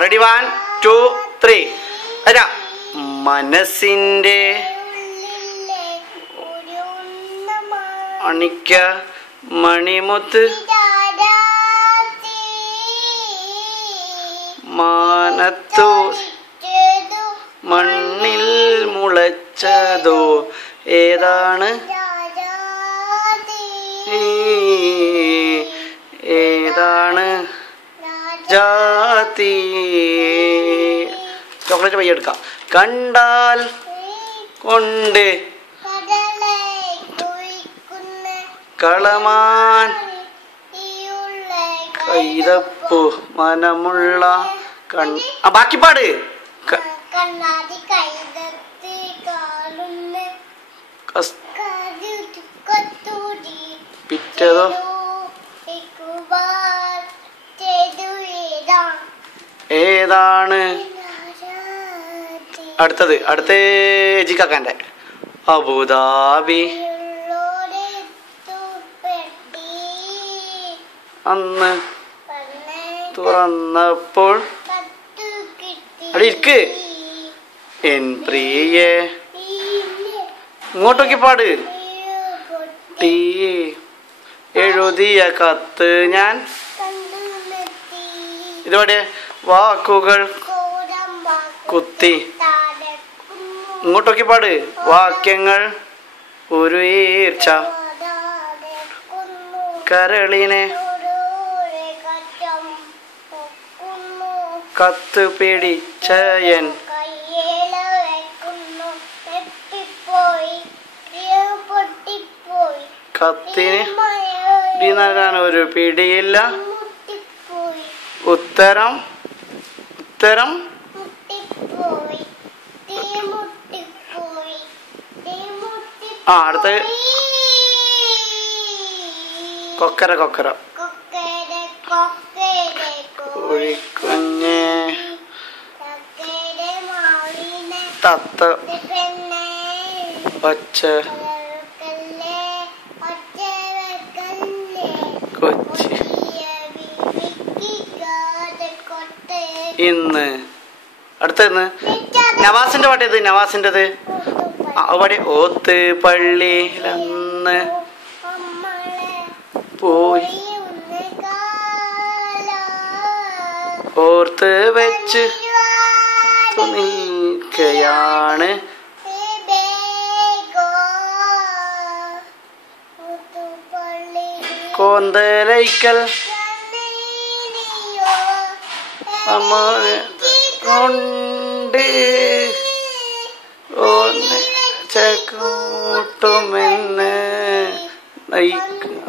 Ready 1 2 3 അല്ല മനസ്സിൻ്റെ അണിക്ക മണിമുത്ത് മാനത്തു മണ്ണിൽ മുളച്ചതോ ഏതാണ് ഏതാണ് ജാതി ചോക്ലേറ്റ് പയ്യ എടുക്കാം കണ്ടാൽ കൊണ്ട് കളമാൻ കൈതപ്പു മനമുള്ള ബാക്കി പാട് പിറ്റതോ ഏതാണ് അടുത്ത ജിക്കാക്കാൻ്റെ അബുദാബി അന്ന് തുറന്നപ്പോൾ അവിടെ ഇരിക്ക് എൻ പ്രിയേ ഇങ്ങോട്ടൊക്കെ പാട് തീ എഴുതിയ കത്ത് ഞാൻ ഇതോടെ വാക്കുകൾ കുത്തി ഇങ്ങോട്ടൊക്കെ പാട് വാക്യങ്ങൾ ഒരു ഈർച്ച കരളിനെ കത്ത് പിടിച്ചയൻ കത്തിന് നൽകാൻ ഒരു പിടിയില്ല ഉത്തരം അടുത്ത കൊക്കര കോഴിക്കുഞ്ഞ് തത്ത പച്ച കൊച്ചി ഇന്ന് അടുത്തന്ന് നവാസിന്റെ പാട്ട് ഏത് നവാസിൻ്റെത് അവിടെ ഓത്ത് പള്ളിയിലന്ന് പോയി ഓർത്ത് വെച്ച് നിൽക്കയാണ് കോന്തലൈക്കൽ കൊണ്ട് കൂട്ടുമെന്ന്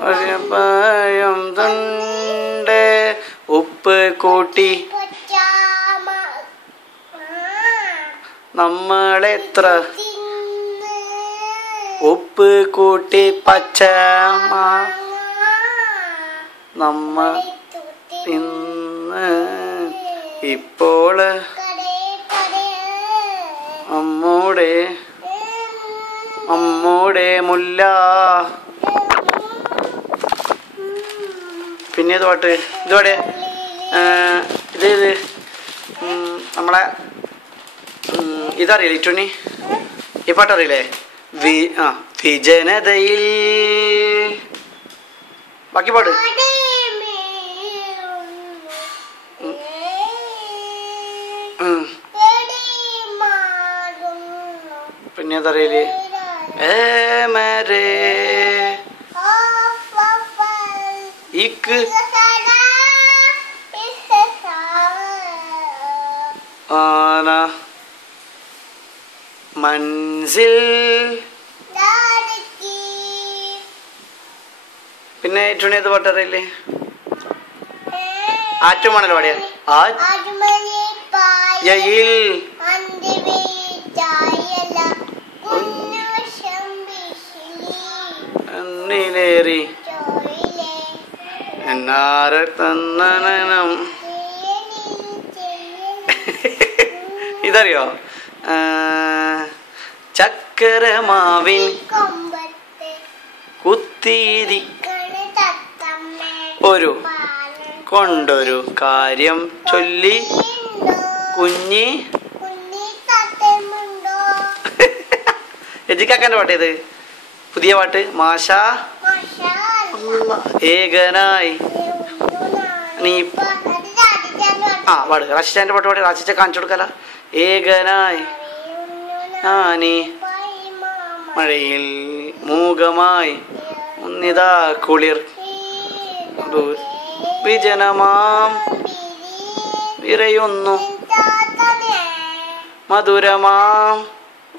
ഭയം തൊണ്ട് ഉപ്പ് കൂട്ടി നമ്മളെത്ര ഉപ്പ് കൂട്ടി പച്ച നമ്മൾ ഇന്ന് ഇപ്പോൾ അമ്മൂടെ മുല്ല പിന്നെ ഇത് പാട്ട് ഇതോടെ ഇത് നമ്മളെ ഇതറിയില്ലേ ഇറ്റുണ്ണി ഈ പാട്ടറിയില്ലേ വിജനതയിൽ ബാക്കി പാട് പിന്നെ അതറിയില്ലേ ഇക്ക് ആന മൻസിൽ പിന്നെ ഏറ്റവും ഏത് പാട്ടറിയില്ലേ ആറ്റുമാണല്ലോ പാടിയ േറി എന്നാരെ തന്നനം ഇതറിയോ ചക്കരമാവിൻ കുത്തിരി കൊണ്ടൊരു കാര്യം ചൊല്ലി കുഞ്ഞി എജിക്കാക്കാൻ്റെ പാട്ട് ഏത്? പുതിയ പാട്ട്. മാഷ ഏകനായി നീ പാട്. റാഷിച്ചാൻ്റെ പാട്ട് പാടി. റാഷിച്ച കാണിച്ചു കൊടുക്കല. ഏകനായി ഞാനീ മഴയിൽ മൂകമായി ഒന്നിതാ കുളിർ വിജനമാം വിറയുന്നു മധുരമാം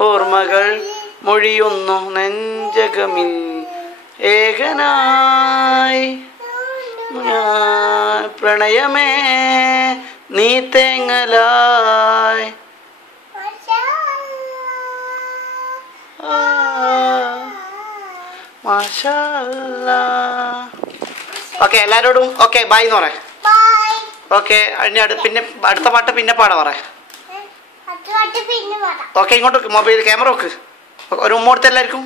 ഓർമ്മകൾ മൊഴിയുന്നു നെഞ്ചകമിൽ ഏകനായി ഞാൻ പ്രണയമേ നീ തേങ്ങലായി. ഓക്കെ എല്ലാരോടും ഓക്കെ ബൈ എന്ന് പറയാം. ഓക്കെ പിന്നെ അടുത്ത പാട്ട് പിന്നെ പാടാ പറയാം. ഓക്കെ ഇങ്ങോട്ട് മൊബൈൽ ക്യാമറ വെക്ക്. ഒരു ഉമ്മ കൊടുത്ത് എല്ലാവർക്കും.